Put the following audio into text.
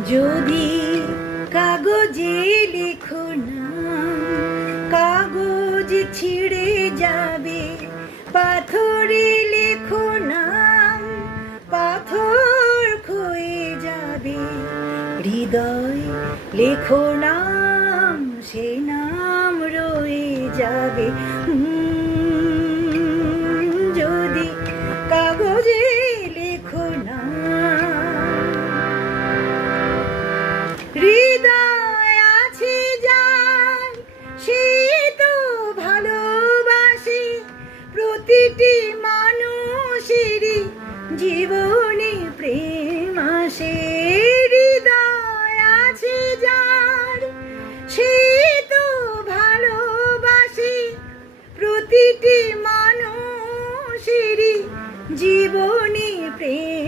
যদি কাগজে লেখো নাম, কাগজ ছিঁড়ে যাবে। পাথরে লেখো নাম, পাথর ক্ষয়ে যাবে। হৃদয় লেখো নাম, সে নাম রয়ে যাবে। যদি কাগজে লেখো নাম। হৃদয় আছে যার, সে তো ভালোবাসে। প্রতিটি মানুষেরই জীবনে প্রেম আসে। হৃদয় আছে যার, সে তো ভালোবাসে। প্রতিটি মানুষেরই জীবনে প্রেম